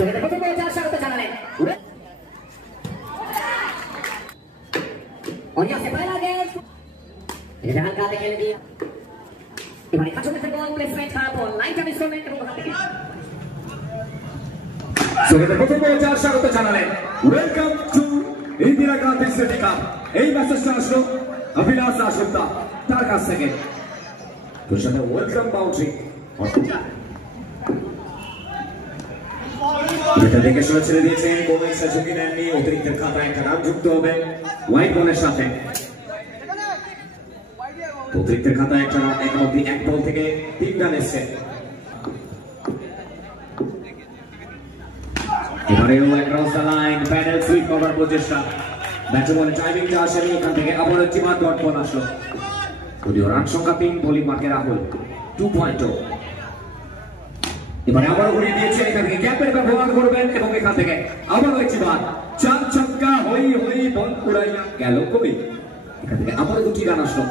और यहाँ से पहला गेंद इधर हल्का खेल दिया हमारी अच्छे से बॉल प्लेसमेंट था बॉल लाइन का इंस्ट्रूमेंट को वहां पे So the প্রথম বল চার স্বাগত জানালেন welcome to Indira Gandhi stadium এই মেসেজটা আসলো অভিলাষ দাশগুপ্তা তার কাছ থেকে তো সেটা ওয়েলকাম বাউন্ডারি এটা দেখে শুনে ছেড়ে দিয়েছেন কোনো একটা ঝুঁকি নেননি অতিরিক্ত খাতায় একটা রান যুক্ত হবে হোয়াইট বলের সাথে অতিরিক্ত খাতায় একটা রান এক অবধি এক বল থেকে 3 রান এসছে এবারেও across the line paddle sweep করার প্রচেষ্টা ব্যাটে বলে টাইমিংটা আসেনি এখান থেকে আবার একটি মার ডট বল আসলো যদিও রান সংখ্যা 3 বোলিং মার্কে রাহুল 2.0 এবারে আবারও ঘুরিয়ে দিয়েছে এখান থেকে ক্যাপের ব্যবহার করবেন এবং এখান থেকে আবারও একটি বার চার ছক্কা হই হই বল উড়াইয়া গেল কবি এখান থেকে আবারও 2টি রান আসলো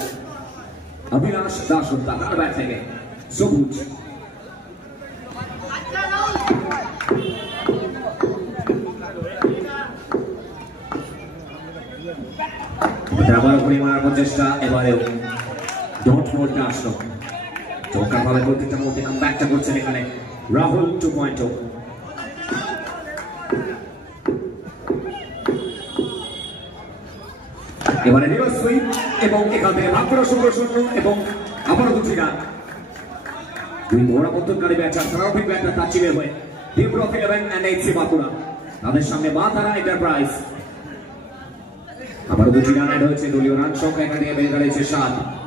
অভিলাষ দাশগুপ্তা তার ব্যাট থেকে সবুজ আবার ঘুরে মারার প্রচেষ্টা এবারেও ডট বলটা আসলো চমৎকার ভাবে প্রত্যেকটা মধ্যে কামব্যাকটা করছেন এখানে রাহুল 2.0 এবারে রিভার্স সুইপ এবং এখান থেকে মাত্র 16 এবং আবারও 2টি রান দুই মোড়া পত্তনকারী ব্যাটার সারাফিক ব্যাটার তাচিমের হয়ে team of 11 and HC Bankura তাদের সামনে মাতারা এন্টারপ্রাইজ আবারও 2টি রান অ্যাড হয়েছে দলীয় রান সংখ্যা এখান থেকে বেড়ে দাঁড়িয়েছে 7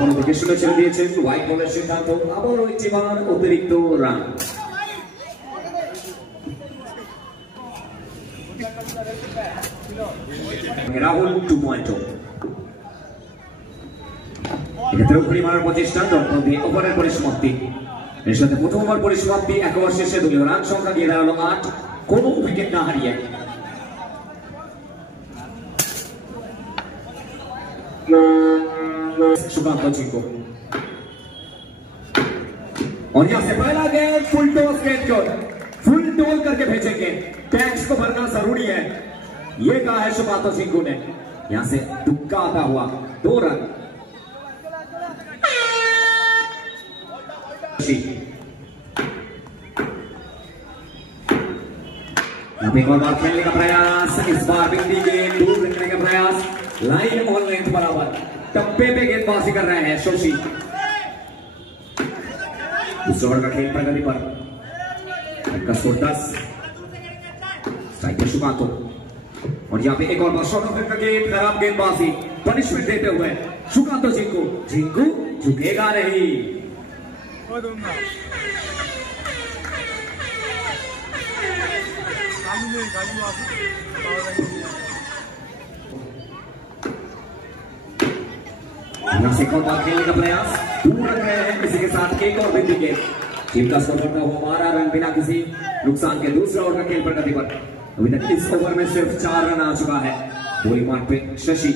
কোনো থেকে শুনে ছেড়ে দিয়েছেন হোয়াইট বলের সিদ্ধান্ত আবারও একটি বার অতিরিক্ত রান রাহুল 2.0 এক্ষেত্রে ঘুরি মারার প্রচেষ্টা দলপতি ওভারের পরিসমাপ্তি এর সাথে প্রথম ওভার পরিসমাপ্তি এক ওভার শেষে দলীয় রান সংখ্যা দিয়ে দাঁড়ালো 8 কোনো উইকেট না হারিয়ে सुकांत को और यहाँ से पहला गेंद फुल टॉस गेंद को फुल टॉल करके भेजेंगे टैक्स को भरना जरूरी है ये कहा है सुकांत सिंह ने यहाँ से तुक्का आता हुआ 2 रन एक और बार खेलने का प्रयास इस बार बिंदी गेंद दूर रखने का प्रयास लाइन ऑन लेंथ बराबर टप्पे पे गेंदबाजी कर रहे हैं शशि दूसरे ओवर का खेल प्रगति पर स्कोर 10 स्ट्राइक पे सुकांत और यहाँ पे एक और बार शॉट ऑफ का गेंद खराब गेंदबाजी पनिशमेंट देते हुए सुकांत झिंकू झुकेगा नहीं खेलने का प्रयास दूर रख रहे हैं इसी के साथ एक और बिंदी गेंद टीम का स्कोर बढ़ता हुआ 12 रन बिना किसी नुकसान के दूसरे ओवर का खेल प्रगति पर अभी तक इस ओवर में सिर्फ 4 रन आ चुका है बॉलिंग मार्ग पे शशि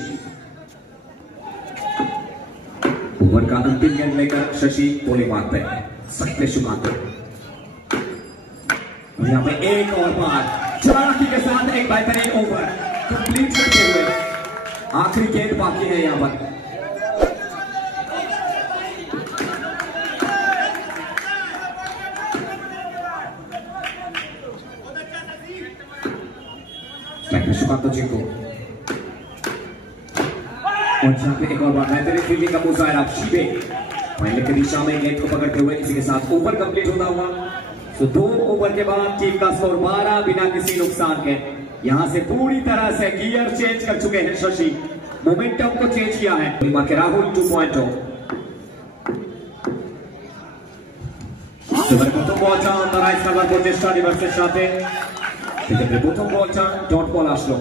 ओवर का अंतिम गेंद लेकर शशि बॉलिंग मार्ग पे सकते सुकांत यहाँ पे एक और बार चालाकी के साथ एक बेहतरीन ओवर कंप्लीट करते हुए आखिरी गेंद बाकी है यहाँ पर सुकांत को और यहाँ पे एक और बार बेहतरीन फील्डिंग का मुजाहरा शिबे पहले की दिशा में गेंद को पकड़ते हुए इसी के साथ ओवर कंप्लीट होता हुआ तो 2 ओवर के बाद टीम का स्कोर 12 बिना किसी नुकसान के यहां से पूरी तरह से गियर चेंज कर चुके हैं शशि मोमेंटम को चेंज किया है राहुल 2.0 প্রথম বলটা অন্যরাইজ করার প্রচেষ্টা রিভার্সের সাথে সেক্ষেত্রে প্রথম বলটা ডট বল আসলো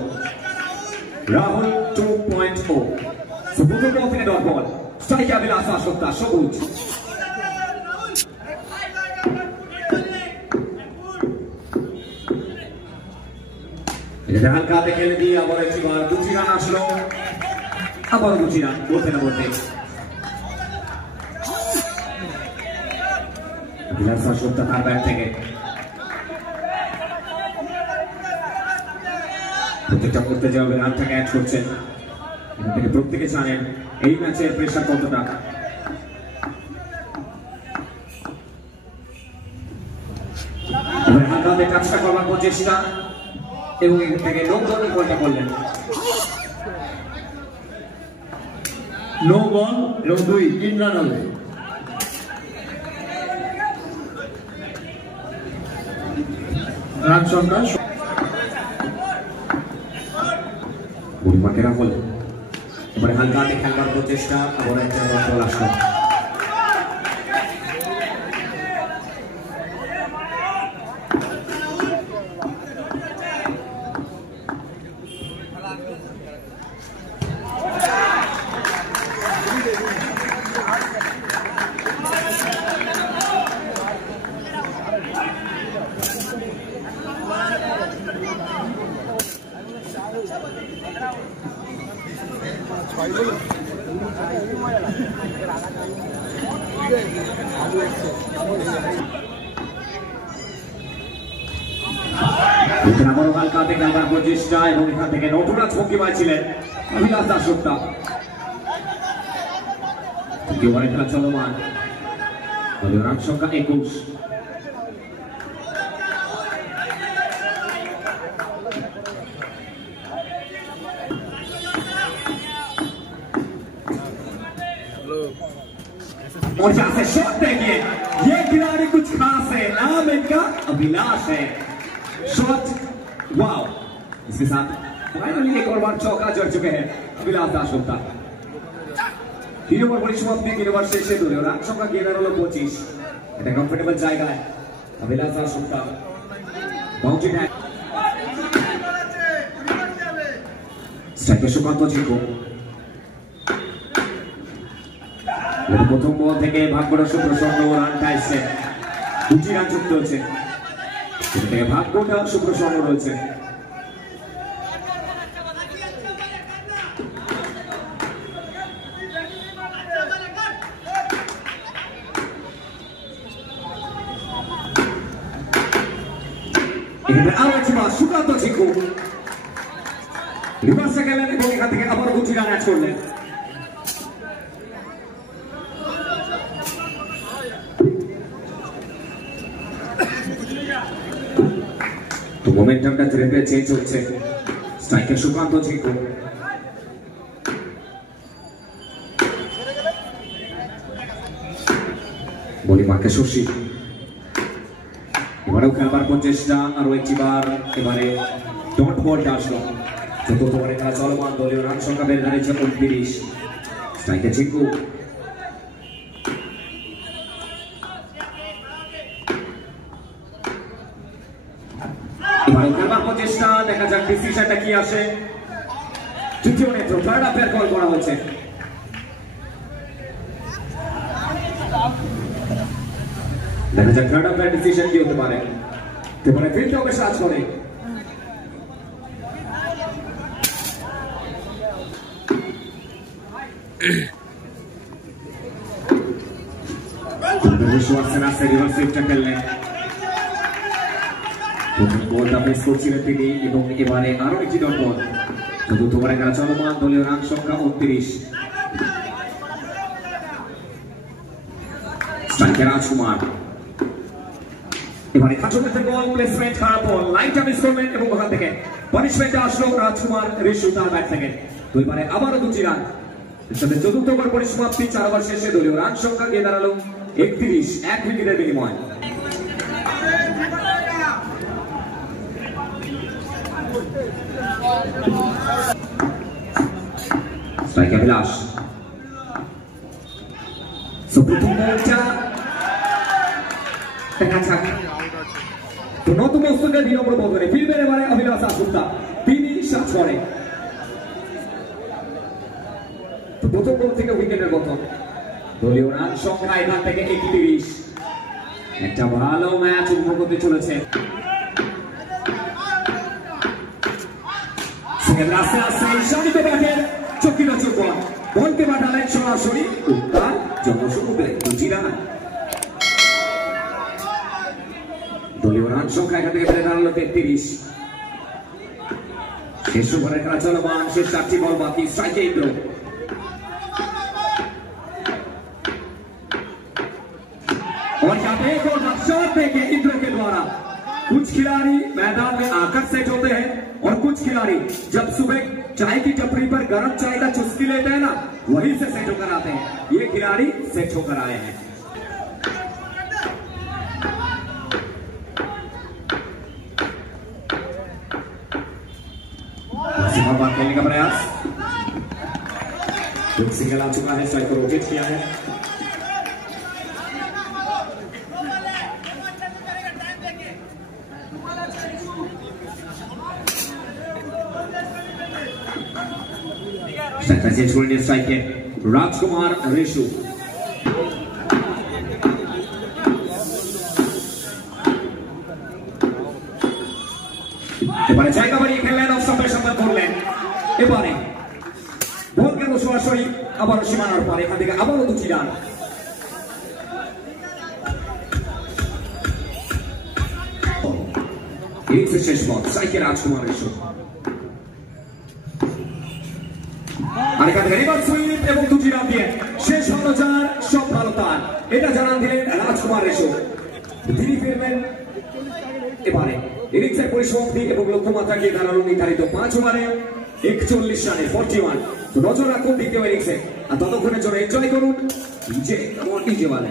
রাহুল 2.0 প্রথম বল থেকে ডট বল স্ট্রাইকে অভিলাষ দাশগুপ্তা সবুজ হালকাতে খেলে দিয়ে আবার একটি বার 2টি রান আসলো আবার 2টি রান বলতে না বলতে বিলাস দাশগুপ্তা তার ব্যাট থেকে প্রত্যেকটা করতে যাবে রানটাকে অ্যাড করছেন। এখান থেকে প্রত্যেকে জানেন এই ম্যাচের প্রেশার কতটা। হালকাতে কাজটা করবার প্রচেষ্টা এবং এখান থেকে নন্দনের বলটা করলেন। নো বল এবং 2 রান হবে। রান সংখ্যা বুড়িমাকেরা বলে এবারে হালকাতে খেলবার প্রচেষ্টা আবার একটা বল আসলো। আবারও হালকাতে খেলবার প্রচেষ্টা এবং এখান থেকে নটরাজ ভঙ্গিমায় ছিলেন অভিলাষ দাশগুপ্তা। ওভারের খেলা চলমান, রান সংখ্যা 21। और यहाँ से शॉट देखिए, ये खिलाड़ी कुछ खास है, नाम इनका अभिलाष है। शॉट वाओ, इसके साथ फाइनली एक और बार चौका जड़ चुके हैं अभिलाष दाशगुप्ता। 3 ओवर परिसमाप्ति 3 ओवर शेषे ধরে রান সংখ্যা গেনার হলো 25। এটা কমফোর্টেবল জায়গায় अभिलाष दाशगुप्ता বাউন্ডারি ট্যাগ স্ট্রাইকে সুকান্ত জিকো। প্রথম বল থেকে ভাগ্যরসে প্রসন্ন রানটা এসছে, 2টি রান যুক্ত হচ্ছে, ভাগ্যটা সুপ্রসন্ন রয়েছে। এখানে আরো একবার সুকান্ত জিকো রিভার্সে গেলেন এবং এখান থেকে আবার 2টি রান অ্যাড করলেন। তো মোমেন্টামটা ধীরে ধীরে চেঞ্জ হচ্ছে। স্ট্রাইকার সুকান্ত জিকো, বলিমাকে শশী, এবারেও খেলবার প্রচেষ্টা আরো একটিবার। এবারে ডট বলটা আসলো। চতুর্থ ওভারে খেলা চলমান, দলীয় রান সংখ্যা বেড়ে দাঁড়িয়েছে 29। স্ট্রাইকার জিকো, এবারে খেলবার প্রচেষ্টা, দেখা যাক ডিসিশনটা কি আসে। তৃতীয় নেত্র থার্ড আম্পায়ার কল করা হয়েছে। দেখা যাক থার্ড আম্পায়ার ডিসিশন কি হতে পারে। এবারে ফিল্ড অফিস কাজ করে, বলটা পেস করছিলেন তিনি এবং এবারে আরো একটি ডট বল। চতুর্থ ওভারে খেলা চলমান, দলীয় রান সংখ্যা 29। স্ট্রাইকার রাজকুমার, এবারে কাছুমের বল প্লেসমেন্ট খারাপ বল, লাইনটা মিস করলেন এবং ওখান থেকে পানিশমেন্টে আসলো রাজকুমার ঋষু তার ব্যাট থেকে। তো এবারে আবারও 2টি রান। এর সাথে চতুর্থ ওভার পরিসমাপ্তি, 4 ওভার শেষে দলীয় রান সংখ্যা গিয়ে দাঁড়ালো 31, 1 উইকেটের বিনিময়। স্ট্রাইকার বিলাস, প্রথম বলটা দেখা যাক। তো নতুন মস্তকে 2 নম্বর বল করে ফিল্ডের এবারে অভিলাষ দাশগুপ্তা 3 শট করে। তো প্রথম বল থেকে উইকেটের পতন, দলীয় রান সংখ্যা এখান থেকে 31। একটা ভালো ম্যাচ উপভোগ করতে চলেছে। আস্তে আস্তে শানিত ব্যাটের চকিত চোখ বলকে পাঠালেন সরাসরি উত্তর জনসমুদ্রে 2টি রান। রান সংখ্যা এখান থেকে বেড়ে দাঁড়ালো 33। শেষ ওভারের খেলা চলমান, শেষ 4টি বল বাকি। স্ট্রাইকে ইন্দ্র, और यहाँ पे एक और शॉट देखे इंद्र के द्वारा। कुछ खिलाड़ी मैदान में आकर सेट होते हैं और कुछ खिलाड़ी जब सुबह चाय की टपरी पर गर्म चाय का चुस्की लेते हैं ना, वहीं से सेट होकर आते हैं। ये खिलाड़ी सेट होकर आए हैं। खेलने का प्रयास, सिंगल आ चुका है, स्ट्राइक को रोटेट किया है। छोड़ने स्ट्राइक के राजकुमार रेशु, এবারে জায়গা বাড়িয়ে খেললেন, অফ স্টাম্পের সামনে করলেন। এবারে বল গেল সরাসরি আবারও সীমানার পর, এখান থেকে আবারও 2টি রান। ইনিংসের শেষ বল, স্ট্রাইকে রাজকুমার রেশু। আর এখান থেকে রিভার্স সুইপ এবং 2টি রান দিয়ে শেষ হলো 4, সব ভালো তার। এটা জানান দিলেন রাজকুমার রেশু। তিনি ফিরবেন এবারে ইনিংসের পরিসমাপ্তি এবং লক্ষ্যমাত্রা গিয়ে দাঁড়ালো নির্ধারিত 5 ওভারে 41 রানে 41। তো নজর রাখুন দ্বিতীয় ইনিংসে, আর ততক্ষণের জন্য এনজয় করুন ডিজে ওয়ালে।